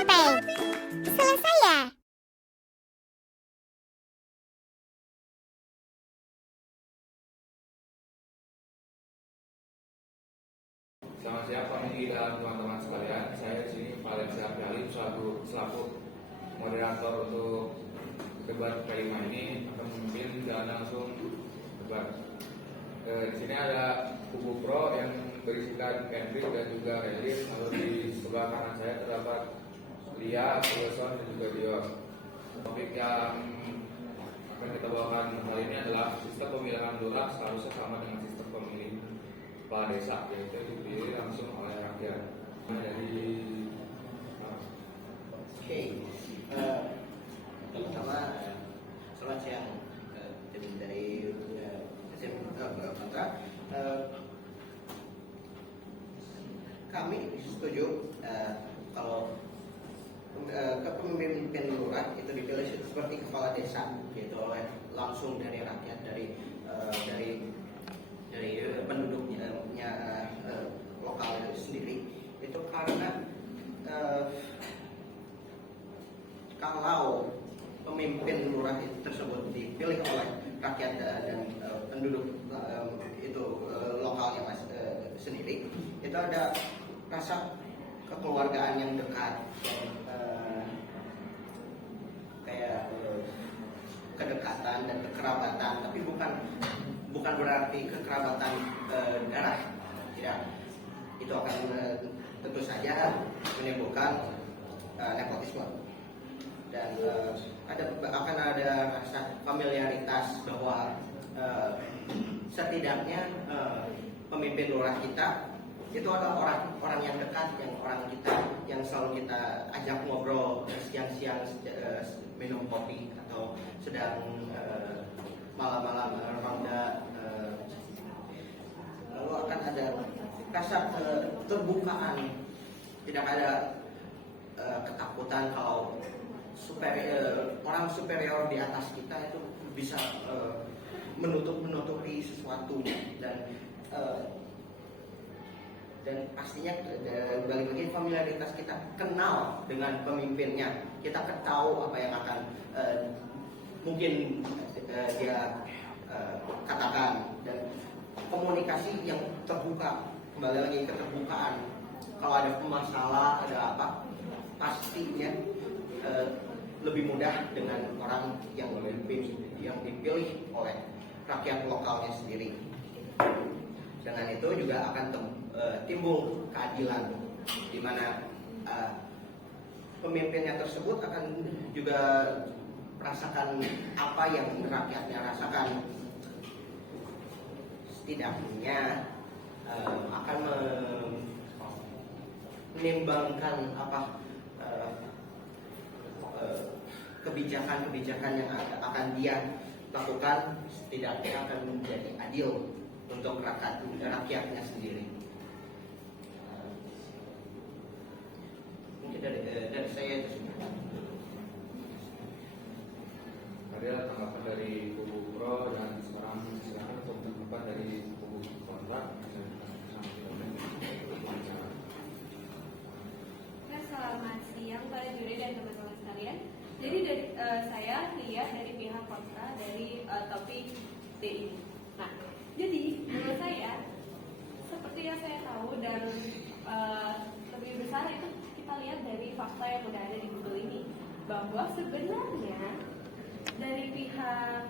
sampai selesai ya. Selamat siang Pak dan teman-teman sekalian. Saya di sini Valencia Pialim selaku moderator untuk debat kelima ini akan memimpin dan langsung debat. Di sini ada kubu pro yang berisikan Hendrik dan juga Elis. Lalu di sebelah kanan saya terdapat Lia, Wilson dan juga Dios. Topik yang akan kita bawakan kali ini adalah sistem pemilihan lurah seharusnya sama dengan sistem pemilih kepala desa, yaitu dipilih langsung oleh rakyat. Pertama selamat siang tim dari kontra. Kami setuju kalau kepemimpinan lurah itu dipilih seperti kepala desa, yaitu oleh langsung dari rakyat, dari penduduknya lokal itu sendiri. Itu karena kalau pemimpin lurah tersebut dipilih oleh rakyat dan penduduk itu lokalnya sendiri, itu ada rasa kekeluargaan yang dekat, kayak kedekatan dan kekerabatan, tapi bukan berarti kekerabatan darah, tidak. Itu akan tentu saja menimbulkan nepotisme dan akan ada rasa familiaritas bahwa setidaknya pemimpin lurah kita itu adalah orang yang dekat, yang selalu kita ajak ngobrol siang-siang minum kopi atau sedang malam-malam ronda. Lalu akan ada rasa terbukaan, tidak ada ketakutan kalau orang superior di atas kita itu bisa menutupi sesuatu dan pastinya balik lagi familiaritas, kita kenal dengan pemimpinnya, kita tahu apa yang akan mungkin dia katakan, dan komunikasi yang terbuka, kembali lagi ke keterbukaan. Kalau ada masalah, ada apa, pastinya lebih mudah dengan orang yang dipilih oleh rakyat lokalnya sendiri. Dengan itu juga akan timbul keadilan, di mana pemimpinnya tersebut akan juga merasakan apa yang rakyatnya rasakan. Setidaknya akan menimbangkan kebijakan-kebijakan yang akan dia lakukan, setidaknya akan menjadi adil untuk rakyatnya sendiri. Mungkin dari saya itu semua. Ada tanggapan dari kubu pro dan sekarang silakan untuk tanggapan dari kubu kontra. Selamat siang para juri dan teman-teman sekalian. Jadi dari saya lihat dari pihak kontra dari topik D ini. Nah, jadi menurut saya seperti yang saya tahu dan lebih besar itu kita lihat dari fakta yang udah ada di Google ini, bahwa sebenarnya dari pihak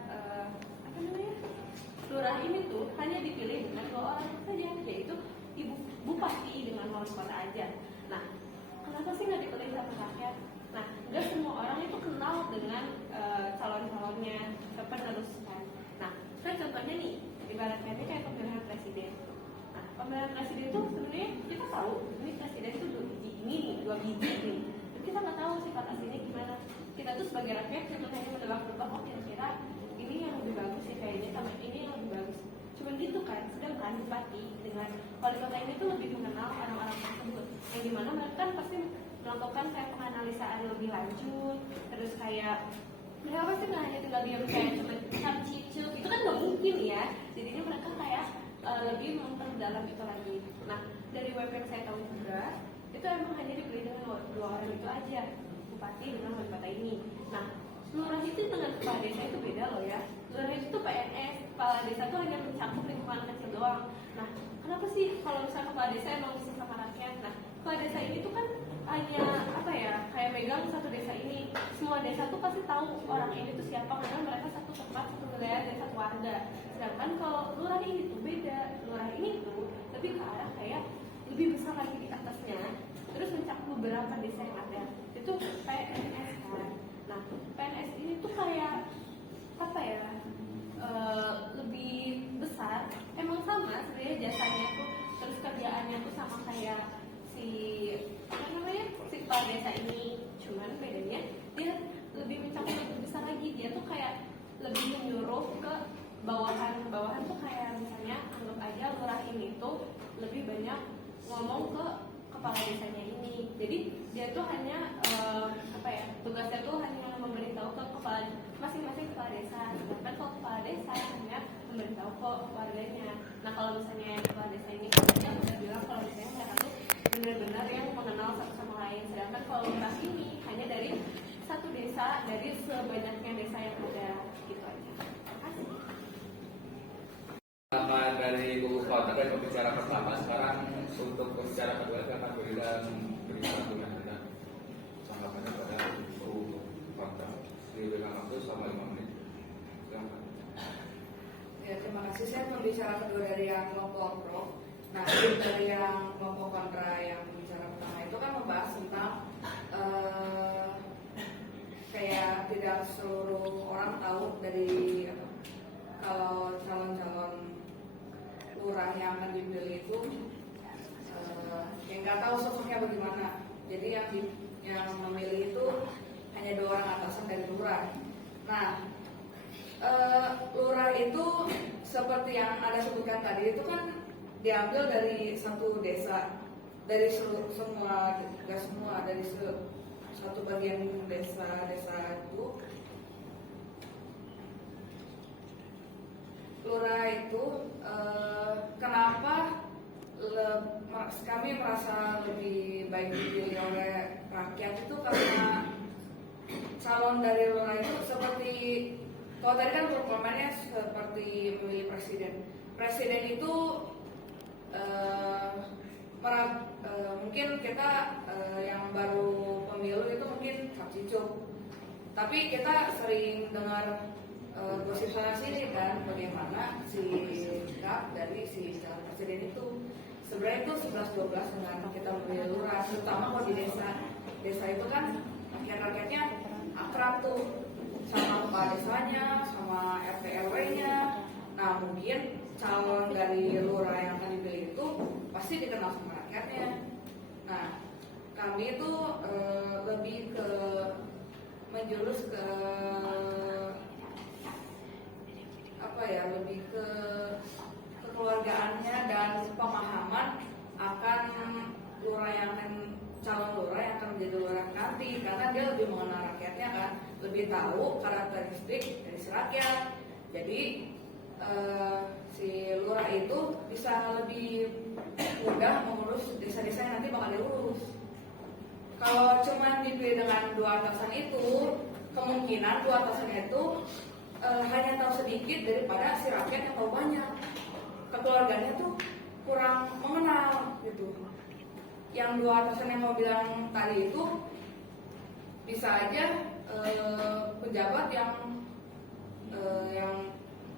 lurah ini tuh hanya dipilih dengan 2 orang saja, yaitu ibu bupati dengan wali kota aja. Nah, kenapa sih nggak dipilih sama rakyat? Nah, nggak semua orang itu kenal dengan calon-calonnya penerus kan. Nah, saya contohnya nih, ibaratnya kayak pemilihan presiden. Nah, pemilihan presiden itu sebenarnya kita tahu ini presiden itu 2 biji ini, 2 biji nih. Dan kita nggak tahu sifat aslinya gimana. Kita tuh sebagai rakyat cuma hanya menebak-nebak, oh kira-kira ini yang lebih bagus sih kayaknya, sama ini yang lebih bagus. Cuman gitu kan. Sedangkan bupati dengan wali kota ini tuh lebih mengenal orang-orang tersebut. Yang dimana mereka kan pasti melakukan kayak penganalisaan lebih lanjut, terus kayak mereka pasti nggak hanya tinggal diam kayak cuma cicil, itu kan nggak mungkin ya. Jadinya mereka kayak lebih memperdalam itu lagi. Nah, dari web yang saya tahu juga itu emang hanya dipilih dengan 2 orang itu aja. aja bupati dengan wali kota ini. Nah, lurah itu dengan kepala desa itu beda loh ya. Lurah itu tuh PNS, kepala desa tuh hanya mencakup lingkungan kecil doang. Nah, kenapa sih kalau misalnya kepala desa emang bisa sama rakyat? Nah, kepala desa ini tuh kan hanya apa ya, kayak megang satu desa ini. Semua desa tuh pasti tahu orang ini tuh siapa karena mereka satu tempat, satu wilayah, dan satu warga. Sedangkan kalau lurah ini tuh beda. Lurah ini tuh lebih ke arah kayak lebih besar lagi di atasnya, terus mencakup beberapa desa yang ada. Itu PNS kan. Nah, PNS ini tuh kayak apa ya, lebih besar. Emang sama sebenarnya jasanya tuh, terus kerjaannya tuh sama kayak si apa namanya, si kepala desa ini. Cuman bedanya dia lebih mencakup lebih besar lagi. Dia tuh kayak lebih menyuruh ke bawahan tuh kayak misalnya anggap aja lurah ini tuh lebih banyak ngomong ke kepala desanya ini. Jadi dia tuh hanya apa ya, tugasnya tuh hanya memberitahu ke kepala masing-masing kepala desa. Sedangkan kalau kepala desa hanya memberitahu ke warganya. Nah, kalau misalnya kepala desa ini kan dia udah bilang kalau misalnya mereka tuh benar-benar yang mengenal satu sama lain. Sedangkan kalau lurah ini hanya dari satu desa, dari sebanyaknya desa yang ada, gitu aja. Terima kasih. Sama dari buku kota dari pembicara pertama, sekarang untuk pembicara kedua kita akan berikan satu menit dan tanggapannya pada buku kota. Diberikan waktu selama 5 menit. Silakan. Ya, terima kasih. Saya pembicara kedua dari yang kelompok pro. Nah, dari yang kelompok kontra yang pembicara pertama itu kan membahas tentang kayak tidak seluruh orang tahu dari kalau calon-calon lurah yang akan dipilih itu yang nggak tahu sosoknya bagaimana. Jadi yang memilih itu hanya 2 orang atasan dari lurah. Nah, lurah itu seperti yang Anda sebutkan tadi itu kan diambil dari satu desa, dari semua, nggak semua, dari satu bagian desa itu. Lurah itu kenapa kami merasa lebih baik dipilih oleh rakyat itu karena calon dari lurah itu seperti, kalau tadi kan perumpamannya seperti memilih presiden. Presiden itu mungkin kita yang baru pemilu itu mungkin capcicuk, tapi kita sering dengar gosip sana sini kan bagaimana si sikap dari si calon presiden itu. Sebenarnya itu 11-12 dengan kita memilih lurah, terutama kalau di desa. Desa itu kan rakyat-rakyatnya akrab tuh sama kepala desanya, sama RT RW-nya. Nah, mungkin calon dari lurah yang akan dipilih itu pasti dikenal sama rakyatnya. Nah, kami itu lebih ke menjurus ke apa ya, lebih ke kekeluargaannya dan pemahaman akan lurah yang akan, calon lurah yang akan menjadi lurah nanti, karena dia lebih mengenal rakyatnya kan, lebih tahu karakteristik dari si rakyat. Jadi si lurah itu bisa lebih mudah mengurus desa-desa yang nanti bakal diurus. Kalau cuma dipilih dengan 2 atasan itu, kemungkinan 2 atasannya itu hanya tahu sedikit daripada si rakyat yang tahu banyak. Kekeluarganya tuh kurang mengenal gitu. Yang 2 atasan yang mau bilang tadi itu bisa aja pejabat yang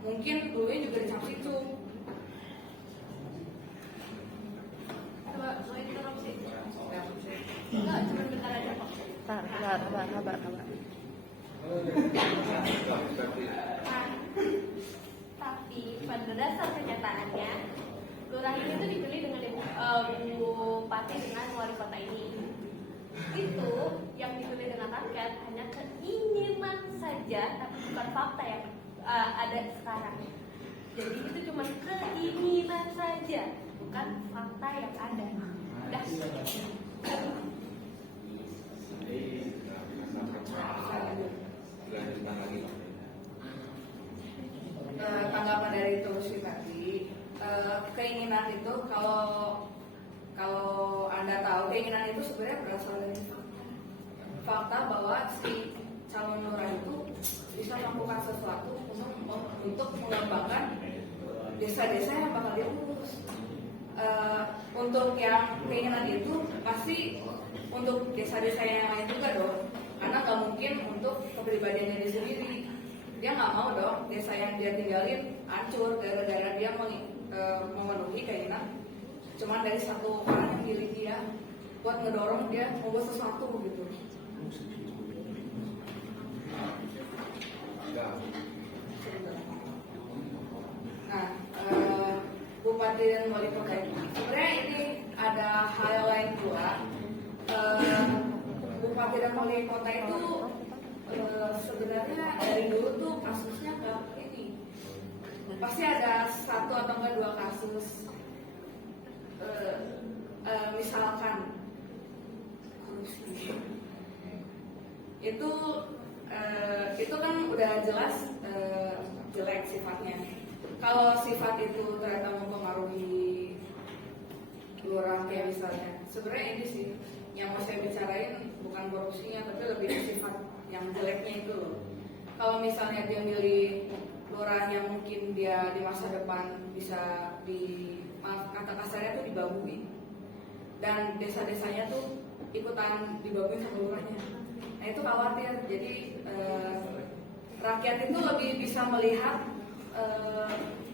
mungkin dulunya juga dicap itu. Coba mau interupsi? Enggak, cuma bentar aja kok. Sabar. Nah, tapi pada dasar kenyataannya lurah ini tuh dipilih dengan bupati dengan wali kota ini. Itu yang dipilih dengan rakyat hanya keinginan saja, tapi bukan fakta yang ada sekarang. Jadi itu cuma keinginan saja, bukan fakta yang ada. Udah. Tanggapan dari Tulsi tadi, keinginan itu kalau Anda tahu, keinginan itu sebenarnya berasal dari fakta. fakta bahwa si calon lurah itu bisa melakukan sesuatu untuk mengembangkan desa-desa yang bakal dia urus. Untuk yang keinginan itu pasti untuk desa-desa yang lain juga dong, karena nggak mungkin untuk kepribadiannya dia sendiri. Dia nggak mau dong desa yang dia tinggalin hancur gara-gara dia memenuhi keinginan cuman dari satu orang yang pilih dia buat ngedorong dia membuat sesuatu gitu. Nah, bupati dan wali kota itu sebenarnya ini ada hal lain pula. Bupati dan wali kota itu sebenarnya dari dulu tuh kasusnya kayak ini pasti ada satu atau enggak dua kasus. Misalkan korupsi itu kan udah jelas jelek sifatnya. Kalau sifat itu ternyata mempengaruhi lurah kayak misalnya, sebenarnya ini sih yang mau saya bicarain bukan korupsinya, tapi lebih sifat yang jeleknya itu loh. Kalau misalnya dia milih lurah yang mungkin dia di masa depan bisa kata kasarnya tuh dibabuin, dan desa-desanya tuh ikutan dibabuin sama lurahnya. Nah itu khawatir. Jadi rakyat itu lebih bisa melihat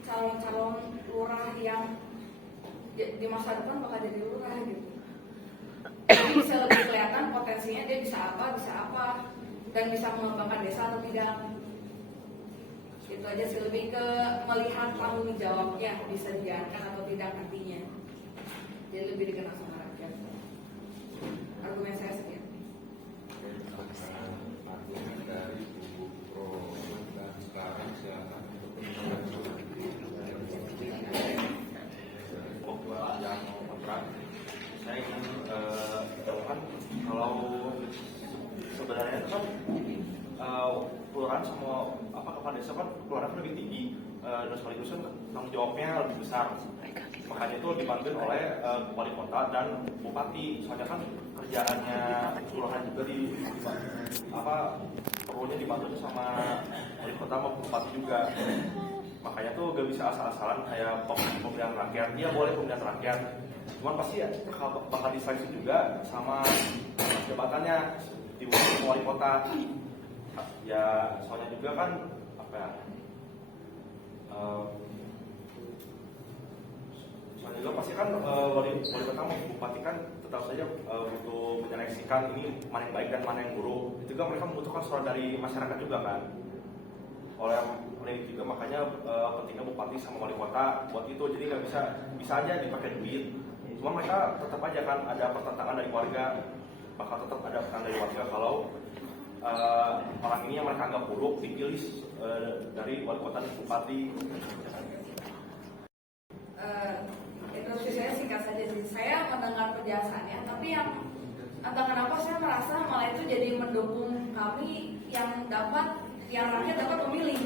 calon-calon lurah yang di masa depan bakal jadi lurah gitu. Jadi bisa lebih kelihatan potensinya dia bisa apa, dan bisa mengembangkan desa atau tidak. Itu aja sih, lebih ke melihat tanggung jawabnya bisa dijalankan atau tidak nantinya. Jadi lebih dikenal sama rakyat. Argumen saya sekian. Argumen dari kubu pro dan sekarang silakan yang kontra. Saya ingin jawabkan kalau sebenarnya itu kan kelurahan sama kepala desa kan kelurahan lebih tinggi dan sekaligus kan tanggung jawabnya lebih besar. Makanya itu dibantuin oleh wali kota dan bupati. Soalnya kan kerjaannya kelurahan juga perlunya dibantu sama wali kota maupun bupati juga. Makanya tuh gak bisa asal-asalan kayak pemilihan rakyat. Iya boleh pemilihan rakyat, cuman pasti bakal diseleksi juga sama jabatannya di wali kota. Ya soalnya juga kan soalnya juga pasti kan wali kota maupun bupati kan tetap saja butuh menyeleksikan ini mana yang baik dan mana yang buruk. Itu juga mereka membutuhkan suara dari masyarakat juga kan. Oleh itu juga makanya pentingnya bupati sama wali kota buat itu. Jadi nggak bisa aja dipakai duit. Cuma mereka tetap aja kan ada pertentangan dari warga, bakal tetap ada pertentangan dari warga kalau orang ini yang mereka anggap buruk dipilih dari wali kota dan bupati. Introduksi saya singkat saja sih. Saya mendengar penjelasannya, tapi yang entah kenapa saya merasa malah itu jadi mendukung kami yang rakyat dapat memilih.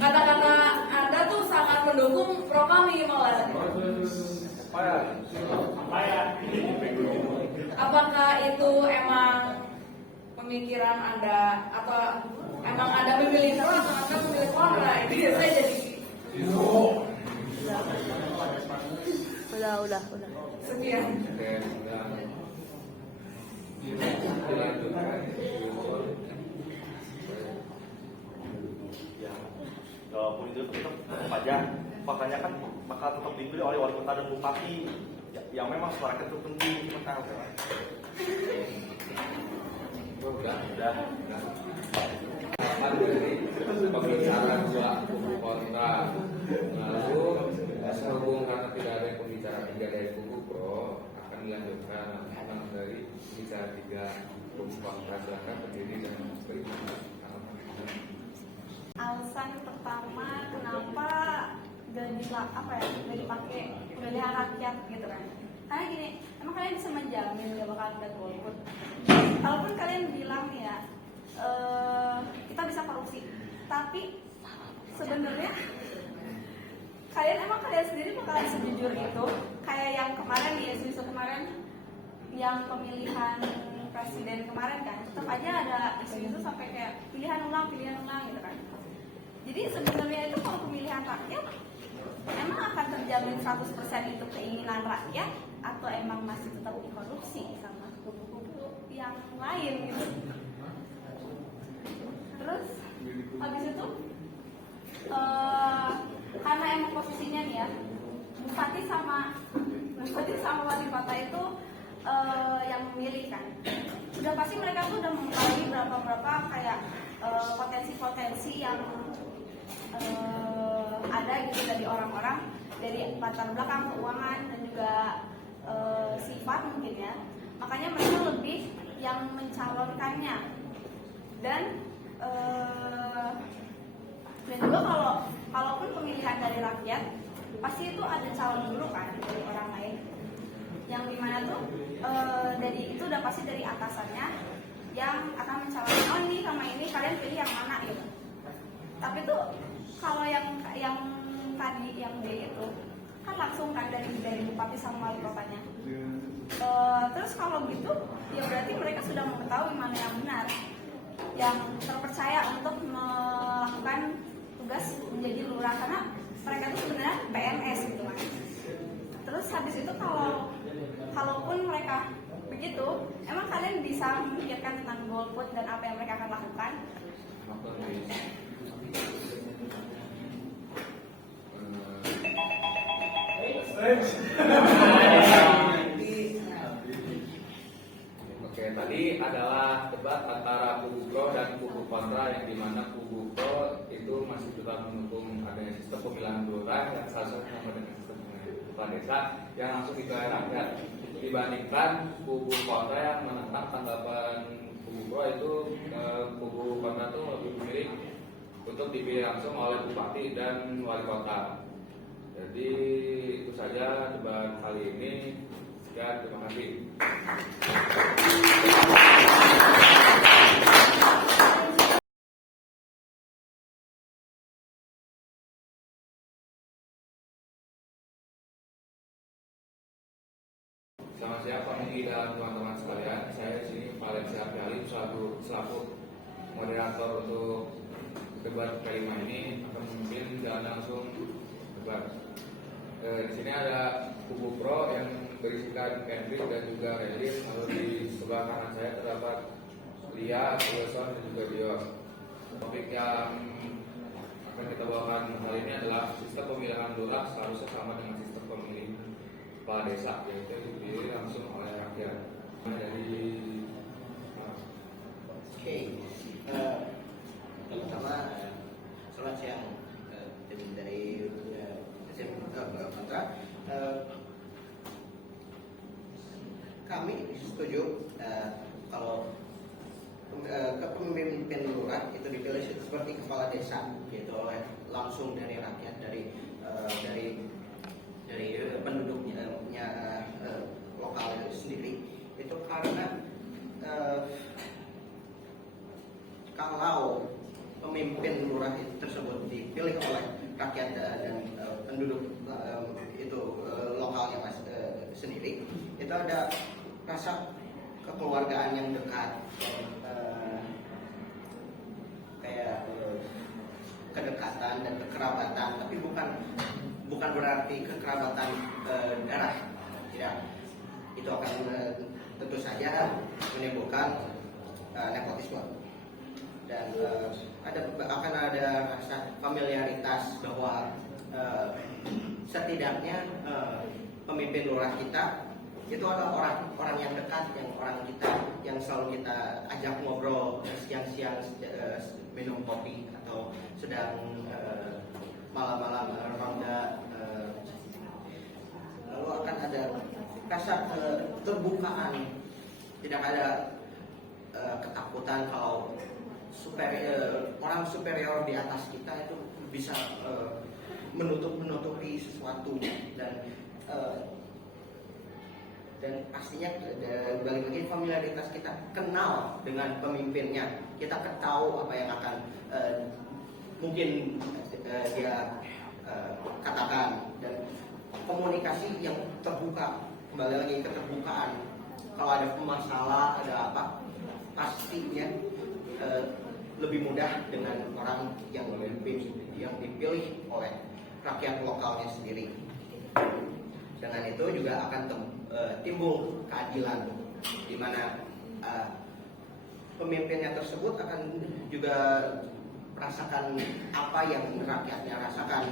Kata-kata Anda tuh sangat mendukung pro kami malah. Apakah itu emang pemikiran Anda atau emang Anda memilih pro atau Anda memilih kontra? Itu saya jadi. Udah. Sekian. Ya, walaupun itu tetap aja faktanya kan bakal tetap dipilih oleh wali kota dan bupati yang memang suara itu penting. Kita tahu kan. Udah. Pembicaraan dua kubu kontra. Lalu sehubung karena tidak ada pembicaraan tiga dari kubu pro, akan dilanjutkan dari bicara tiga kubu kontra. Silakan berdiri dan berikan. Alasan pertama kenapa gak dipakai pemilihan rakyat gitu kan? Karena gini, emang kalian bisa menjamin gak bakal ada golput. Kalaupun kalian bilang ya kita bisa korupsi, tapi sebenarnya kalian sendiri bakalan sejujur itu kayak yang kemarin di isu kemarin yang pemilihan presiden kemarin kan, tetap aja ada isu sampai kayak pilihan ulang gitu kan. Jadi sebenarnya itu kalau pemilihan rakyat emang akan terjamin 100% itu keinginan rakyat atau emang masih tetap dikorupsi sama kubu-kubu yang lain gitu. Terus habis itu karena emang posisinya nih ya, bupati sama wali kota itu yang memilih kan, udah pasti mereka tuh udah mengetahui berapa kayak potensi-potensi yang ada gitu dari orang-orang, dari latar belakang keuangan dan juga sifat mungkin ya. Makanya mereka lebih yang mencalonkannya dan juga kalaupun pemilihan dari rakyat pasti itu ada calon dulu kan dari orang lain, yang dimana tuh dari itu udah pasti dari atasannya yang akan mencalonkan, oh ini sama ini kalian pilih yang mana gitu. Tapi tuh kalau yang tadi yang D itu kan langsung kan dari bupati sama wali kotanya. Terus kalau gitu ya berarti mereka sudah mengetahui mana yang benar, yang terpercaya untuk melakukan tugas menjadi lurah, karena mereka itu sebenarnya PNS gitu kan. Terus habis itu kalaupun mereka begitu, emang kalian bisa memikirkan tentang golput dan apa yang mereka akan lakukan? Oke, tadi adalah debat antara kubu pro dan kubu kontra, yang dimana kubu pro itu masih tetap mendukung adanya sistem pemilihan lurah yang seharusnya sama dengan sistem pemilihan kepala desa yang langsung dipilih rakyat, dibandingkan kubu kontra yang menentang tanggapan kubu pro itu. Kubu kontra itu lebih memilih untuk dipilih langsung oleh bupati dan wali kota. Jadi itu saja debat kali ini. Sekian, terima kasih. Selamat siang Pak dan teman-teman sekalian. Saya di sini Valencia Halim selaku moderator untuk debat kelima ini akan memimpin dan langsung debat. Di sini ada kubu pro yang berisikan Kendrick dan juga Relis. Lalu di sebelah kanan saya terdapat Lia, Wilson dan juga Dios. Topik yang akan kita bawakan kali ini adalah sistem pemilihan lurah seharusnya sama dengan sistem pemilihan kepala desa, yaitu dipilih langsung oleh rakyat. Dari pertama selamat siang dari kontra. Kami setuju kalau kepemimpinan lurah itu dipilih seperti kepala desa, yaitu oleh langsung dari rakyat, dari penduduknya lokal sendiri. Itu karena kalau pemimpin lurah tersebut dipilih oleh rakyat dan penduduk itu lokalnya sendiri, itu ada rasa kekeluargaan yang dekat, kayak kedekatan dan kekerabatan, tapi bukan berarti kekerabatan darah, tidak. Itu akan tentu saja menimbulkan nepotisme dan akan ada rasa familiaritas bahwa setidaknya pemimpin lurah kita itu adalah orang yang dekat, yang selalu kita ajak ngobrol siang-siang minum kopi atau sedang malam-malam ronda. Lalu akan ada rasa keterbukaan, tidak ada ketakutan kalau orang superior di atas kita itu bisa menutupi sesuatu, dan pastinya balik lagi familiaritas, kita kenal dengan pemimpinnya, kita tahu apa yang akan mungkin dia katakan, dan komunikasi yang terbuka. Kembali lagi keterbukaan. Kalau ada masalah, ada apa, pastinya lebih mudah dengan orang yang dipilih oleh rakyat lokalnya sendiri. Dengan itu juga akan timbul keadilan, di mana pemimpinnya tersebut akan juga merasakan apa yang rakyatnya rasakan.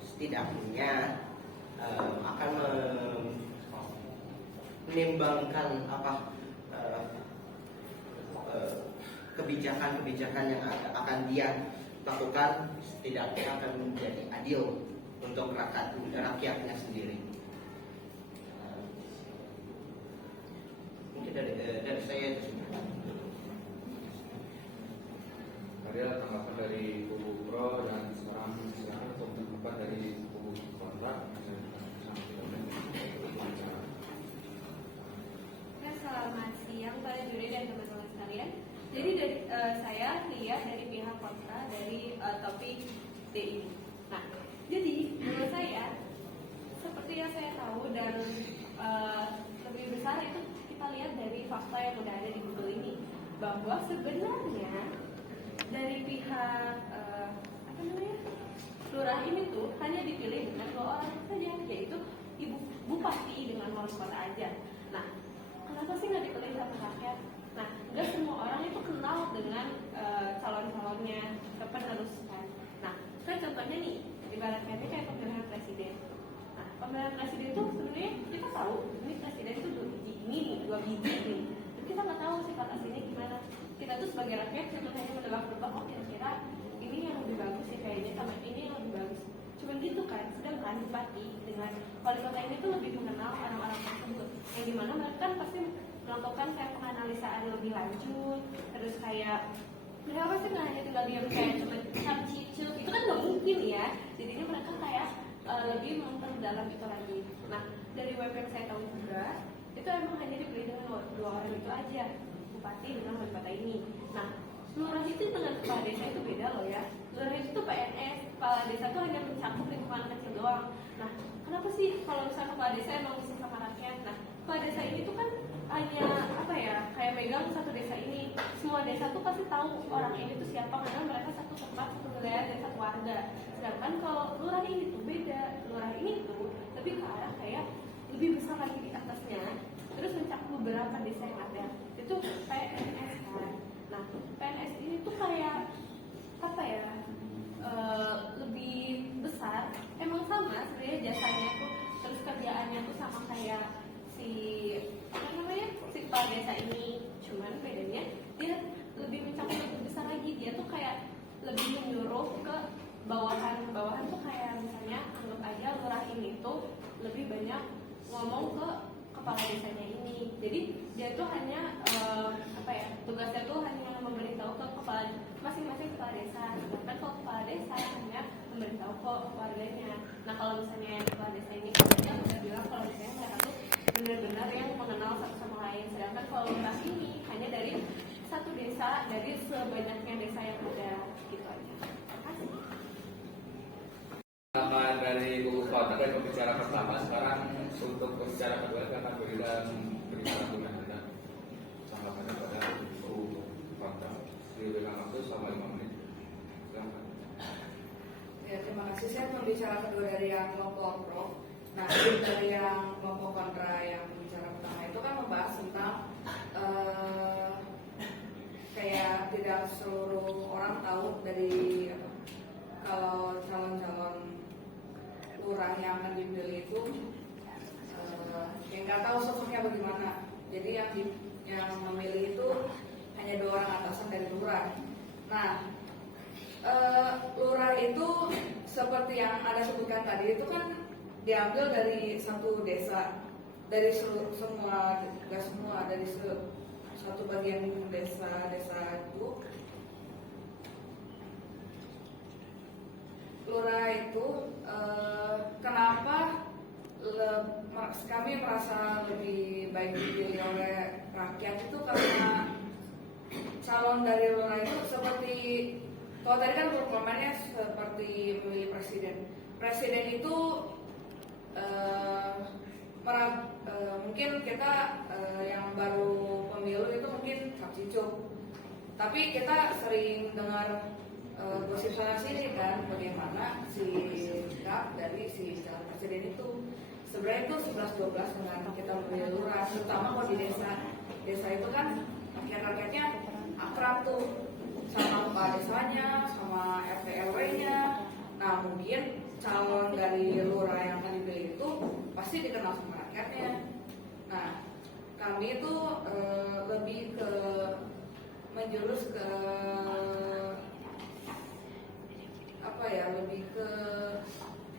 Setidaknya akan menimbangkan kebijakan-kebijakan yang akan dia lakukan, setidaknya akan menjadi adil untuk rakyatnya sendiri. Mungkin dari saya itu. Tadi ada tanggapan dari kubu pro dan sekarang silakan untuk tanggapan dari kubu kontra. Ya, selamat siang Pak Juri dan teman-teman sekalian. Jadi dari saya lihat dari pihak kontra dari topik DI. Nah, jadi menurut saya seperti yang saya tahu dan lebih besar itu kita lihat dari fakta yang udah ada di Google ini, bahwa sebenarnya dari pihak lurah ini tuh hanya dipilih dengan 2 orang saja, yaitu ibu bupati dengan wali kota aja. Nah, kenapa sih nggak dipilih sama rakyat? Nah, nggak semua orang itu kenal dengan calon-calonnya penerus kan. Nah, kayak contohnya nih, ibaratnya ini kayak pemilihan presiden. Nah, pemilihan presiden itu sebenarnya kita tahu ini presiden itu 2 biji ini nih, 2 biji nih. Tapi kita nggak tahu sifat aslinya gimana. Kita tuh sebagai rakyat cuma hanya menebak-nebak, oh kira-kira ini yang lebih bagus sih kayaknya, sama ini yang lebih bagus. Cuma gitu kan. Sedangkan bupati dengan wali kota ini tuh lebih mengenal orang-orang tersebut, yang dimana mereka kan pasti melakukan kayak penganalisaan lebih lanjut, terus kayak mereka pasti nggak hanya tinggal diam kayak cuma cicu, itu kan nggak mungkin ya. Jadinya mereka kayak lebih memperdalam itu lagi. Nah, dari web yang saya tahu juga itu emang hanya dipilih dengan 2 orang itu aja, bupati dengan wali kota ini. Nah, lurah itu dengan kepala desa itu beda loh ya. Lurah itu PNS, kepala desa itu hanya mencakup lingkungan kecil doang. Nah, kenapa sih kalau misalnya kepala desa emang bisa sama rakyat? Nah, kepala desa ini tuh kan hanya kayak megang satu desa ini. Semua desa tuh pasti tahu orang ini tuh siapa, karena mereka satu tempat, satu wilayah, dan satu warga. Sedangkan kalau lurah ini tuh beda. Lurah ini tuh lebih ke arah kayak lebih besar lagi di atasnya, terus mencakup beberapa desa yang ada. Itu PNS kan. Nah, PNS ini tuh kayak lebih besar. Emang sama sebenarnya jasanya tuh, terus kerjaannya tuh sama kayak si kepala desa ini. Cuman bedanya dia lebih mencakup lebih besar lagi. Dia tuh kayak lebih menyuruh ke bawahan tuh, kayak misalnya anggap aja lurah ini tuh lebih banyak ngomong ke kepala desanya ini. Jadi dia tuh hanya tugasnya tuh hanya memberitahu ke masing-masing kepala desa. Sedangkan kalau kepala desa hanya memberitahu ke warganya. Nah, kalau misalnya kepala desa ini dia udah bilang kalau misalnya mereka tuh benar-benar yang mengenal satu sama lain. Sedangkan kalau lurah ini hanya dari satu desa, dari sebanyaknya desa yang ada, gitu aja. Terima kasih. Dari kubu kontra dari pembicara pertama, sekarang untuk pembicara kedua kita akan berikan argumen dan tanggapannya pada kubu kontra. Diberikan waktu selama 5 menit. Silakan. Ya, terima kasih. Saya pembicara kedua dari yang kelompok pro. Nah, dari yang kelompok kontra yang pembicara pertama itu kan membahas tentang kayak tidak seluruh orang tahu dari kalau calon-calon lurah yang akan dipilih itu yang nggak tahu sosoknya bagaimana. Jadi yang memilih itu hanya 2 orang atasan dari lurah. Nah, lurah itu seperti yang Anda sebutkan tadi itu kan diambil dari satu desa, dari semua dari satu bagian desa itu. Lurah itu kenapa kami merasa lebih baik dipilih oleh rakyat itu karena calon dari lurah itu seperti Kalau tadi kan performanya seperti memilih presiden. Presiden itu mungkin kita yang baru pemilu itu mungkin capcicuk. Tapi kita sering dengar gosip sana sini kan bagaimana si sikap dari si calon presiden itu. Sebenarnya itu 11-12 dengan kita memilih lurah, terutama kalau di desa. Desa itu kan rakyat-rakyatnya akrab tuh sama kepala desanya, sama RT RW-nya. Nah mungkin calon dari lurah yang akan dipilih itu pasti dikenal sama rakyatnya. Nah kami itu lebih ke menjurus ke apa ya, lebih ke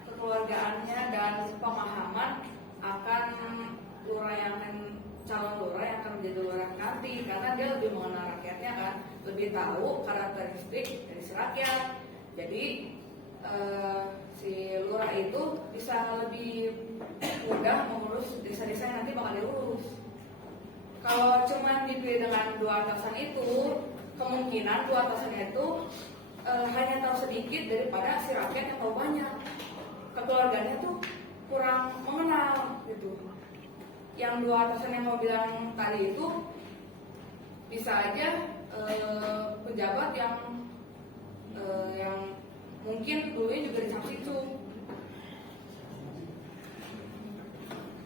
kekeluargaannya dan pemahaman akan lurah yang calon lurah yang akan menjadi lurah nanti, karena dia lebih mengenal rakyatnya kan, lebih tahu karakteristik dari si rakyat. Jadi si lurah itu bisa lebih mudah mengurus desa-desa yang nanti bakal diurus. Kalau cuma dipilih dengan dua atasan itu, kemungkinan dua atasannya itu hanya tahu sedikit daripada si rakyat yang tahu banyak. Kekeluarganya tuh kurang mengenal gitu. Yang dua atasan yang mau bilang tadi itu bisa aja pejabat yang mungkin dulunya juga di Capcicuk.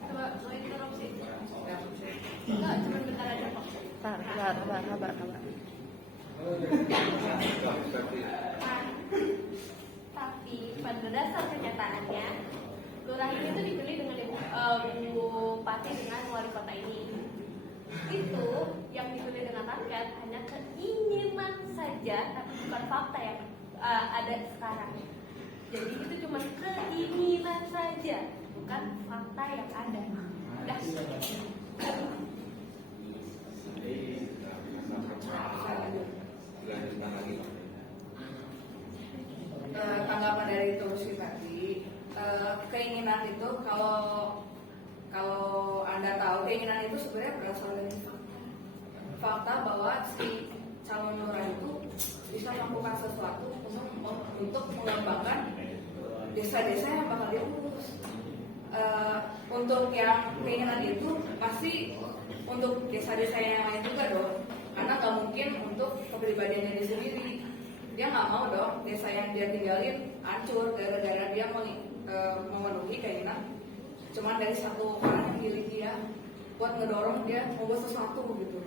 Coba mau interupsi? Enggak, cuma bentar aja kok. Kabar. Tapi pada dasar kenyataannya, lurah ini tuh dipilih dengan bupati dengan wali kota ini. Itu yang dipilih dengan rakyat hanya keinginan saja, tapi bukan fakta yang ada sekarang. Jadi itu cuma keinginan saja, bukan fakta yang ada. Udah. Tanggapan dari Tulus tadi, keinginan itu kalau Anda tahu, keinginan itu sebenarnya berasal dari fakta bahwa si calon lurah itu bisa melakukan sesuatu untuk mengembangkan desa-desa yang bakal diurus. Untuk yang keinginan itu pasti untuk desa-desa yang lain juga dong, karena nggak mungkin untuk kepribadiannya dia sendiri. Dia nggak mau dong desa yang dia tinggalin hancur gara-gara dia memenuhi keinginan cuman dari satu orang yang pilih dia buat ngedorong dia membuat sesuatu gitu.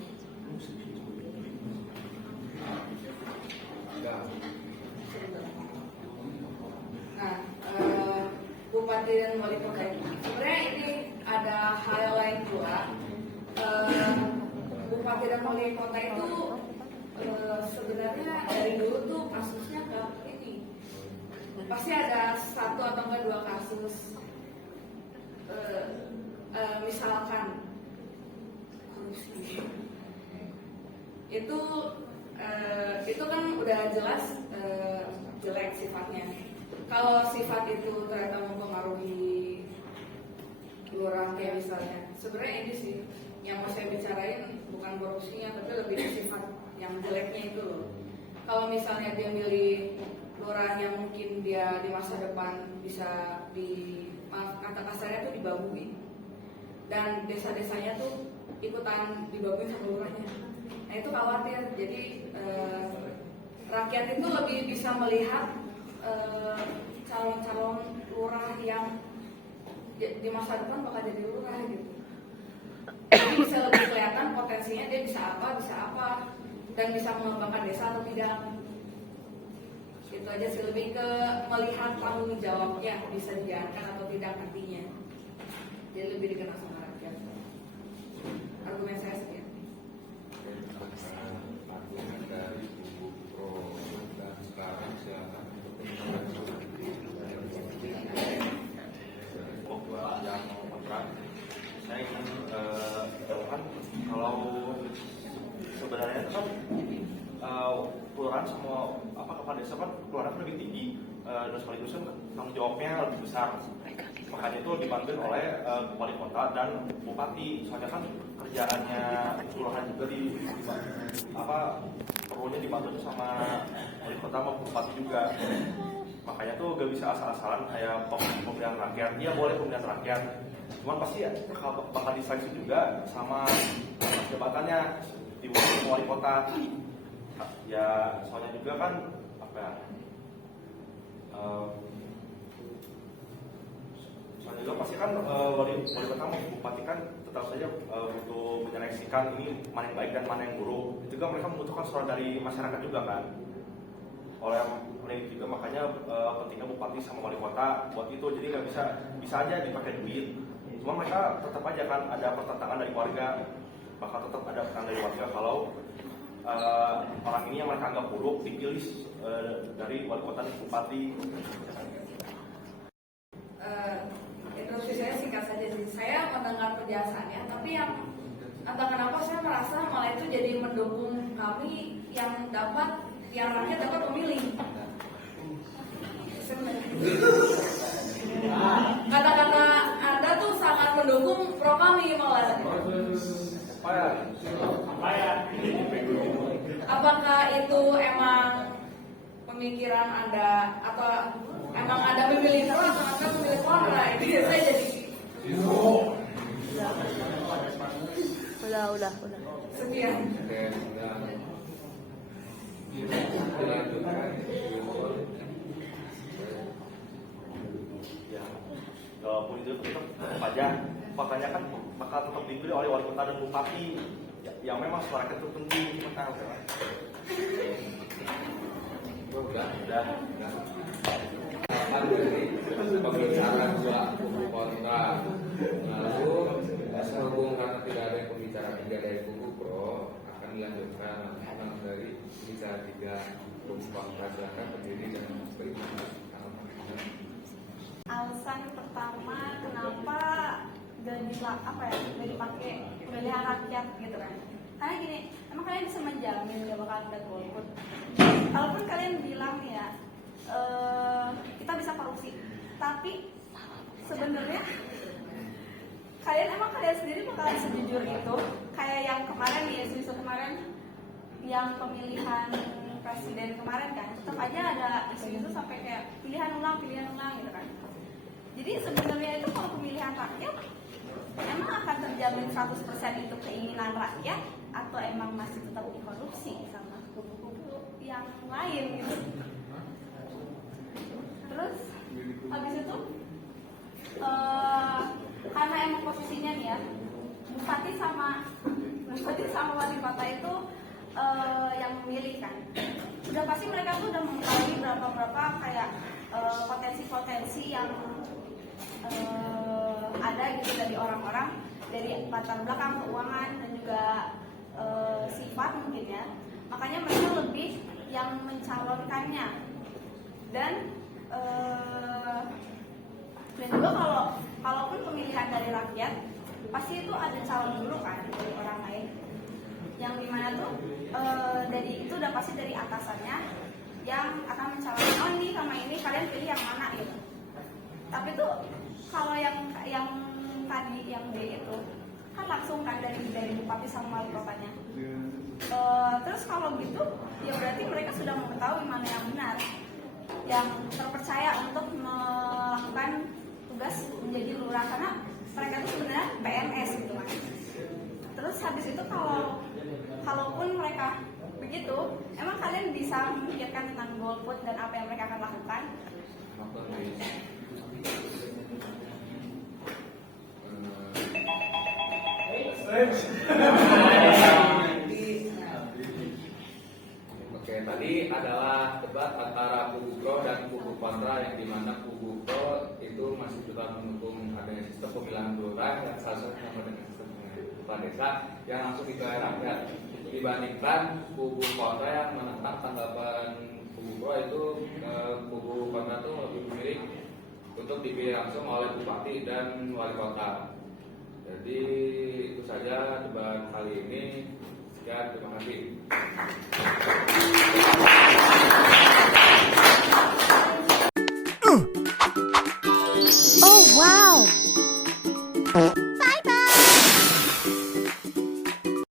Nah, bupati dan wali kota ini sebenarnya ini ada hal lain pula. Bupati dan wali kota itu sebenarnya dari dulu tuh kasusnya ini pasti ada satu atau enggak dua kasus. Misalkan korupsi itu kan udah jelas jelek sifatnya. Kalau sifat itu ternyata mempengaruhi lurah kayak misalnya, sebenarnya ini sih yang mau saya bicarain bukan korupsinya, tapi lebih ke sifat yang jeleknya itu loh. Kalau misalnya dia milih lurah yang mungkin dia di masa depan bisa kata kasarnya tuh dibabui, dan desa-desanya tuh ikutan dibabui sama lurahnya. Nah itu khawatir. Jadi rakyat itu lebih bisa melihat calon-calon lurah yang di masa depan bakal jadi lurah gitu. Jadi bisa lebih kelihatan potensinya dia bisa apa, dan bisa mengembangkan desa atau tidak. Itu aja sih, lebih ke melihat tanggung jawabnya bisa dijalankan atau tidak nantinya. Jadi lebih dikenal sama rakyat. Argumen saya sekian. Argumen dari kubu pro dan sekarang silakan. Yang pertama, saya ingin kan kalau sebenarnya kan kelurahan sama kepala desa kan kelurahan lebih tinggi, dan sekaligus kan tanggung jawabnya lebih besar. Makanya itu dibantu oleh wali kota dan bupati. Soalnya kan kerjaannya kelurahan juga perlunya dibantu sama wali kota sama bupati juga. Makanya tuh gak bisa asal-asalan kayak pemilihan rakyat. Iya boleh pemilihan rakyat, cuman pasti ya bakal diseleksi juga sama jabatannya di wali kota. Ya soalnya juga kan soalnya juga pasti kan wali kota sama bupati kan tetap saja butuh menyeleksikan ini mana yang baik dan mana yang buruk. Itu juga mereka membutuhkan suara dari masyarakat juga kan. Oleh itu juga makanya pentingnya bupati sama wali kota buat itu. Jadi nggak bisa aja dipakai duit. Cuma mereka tetap aja kan ada pertentangan dari warga, bakal tetap ada pertentangan dari warga kalau orang ini yang mereka anggap buruk dipilih dari wali kota dan bupati. Instruksi saya singkat saja sih. Saya mendengar penjelasannya, tapi yang entah kenapa saya merasa malah itu jadi mendukung kami yang rakyat dapat memilih. Kata-kata Anda tuh sangat mendukung pro kami malah. Apakah itu emang pemikiran Anda atau emang Anda memilih pro atau Anda memilih kontra? Ini saya jadi Udah. sekian. Dilanjutkan. Ya, walaupun itu tetap aja, makanya kan bakal tetap dipilih oleh wali kota dan bupati yang memang suara itu penting. Udah. Udah. Pembicaraan dua kubu kontra. Lalu sehubung karena tidak ada yang pembicara tiga dari kubu pro, akan dilanjutkan dari bicara tiga kubu kontra. Silakan berdiri dan beri Alasan pertama kenapa gak dipakai pemilihan rakyat gitu kan? Karena gini, emang kalian bisa menjamin gak bakal ada golput. Kalaupun kalian bilang ya kita bisa korupsi, tapi sebenarnya kalian sendiri bakalan sejujur itu kayak yang kemarin di isu kemarin yang pemilihan presiden kemarin kan, tetap aja ada isu sampai kayak pilihan ulang gitu kan. Jadi sebenarnya itu kalau pemilihan rakyat emang akan terjamin 100% itu keinginan rakyat atau emang masih tetap dikorupsi sama kubu-kubu yang lain gitu. Terus habis itu karena emang posisinya nih ya bupati sama wali kota itu yang memilih kan, udah pasti mereka tuh udah mengetahui berapa kayak potensi-potensi yang ada gitu dari orang-orang, dari latar belakang keuangan dan juga sifat mungkin ya. Makanya mereka lebih yang mencalonkannya dan juga kalaupun pemilihan dari rakyat pasti itu ada calon dulu kan dari orang lain yang dimana tuh dari itu udah pasti dari atasannya yang akan mencalonkan, oh ini sama ini kalian pilih yang mana gitu. Tapi tuh kalau yang tadi yang D itu kan langsung kan dari bupati sama wali kotanya. Terus kalau gitu ya berarti mereka sudah mengetahui mana yang benar, yang terpercaya untuk melakukan tugas menjadi lurah, karena mereka itu sebenarnya PNS gitu kan. Terus habis itu kalaupun mereka begitu, emang kalian bisa memikirkan tentang golput dan apa yang mereka akan lakukan? Oke, tadi adalah debat antara kubu pro dan kubu kontra, yang dimana kubu pro itu masih tetap mendukung adanya sistem pemilihan lurah yang seharusnya sama dengan sistem pemilihan kepala desa yang langsung dipilih rakyat, dibandingkan kubu kontra yang menentang tanggapan kubu pro itu kubu kontra itu lebih memilih untuk dipilih langsung oleh bupati dan wali kota. Jadi itu saja debat kali ini. Sekian, terima kasih.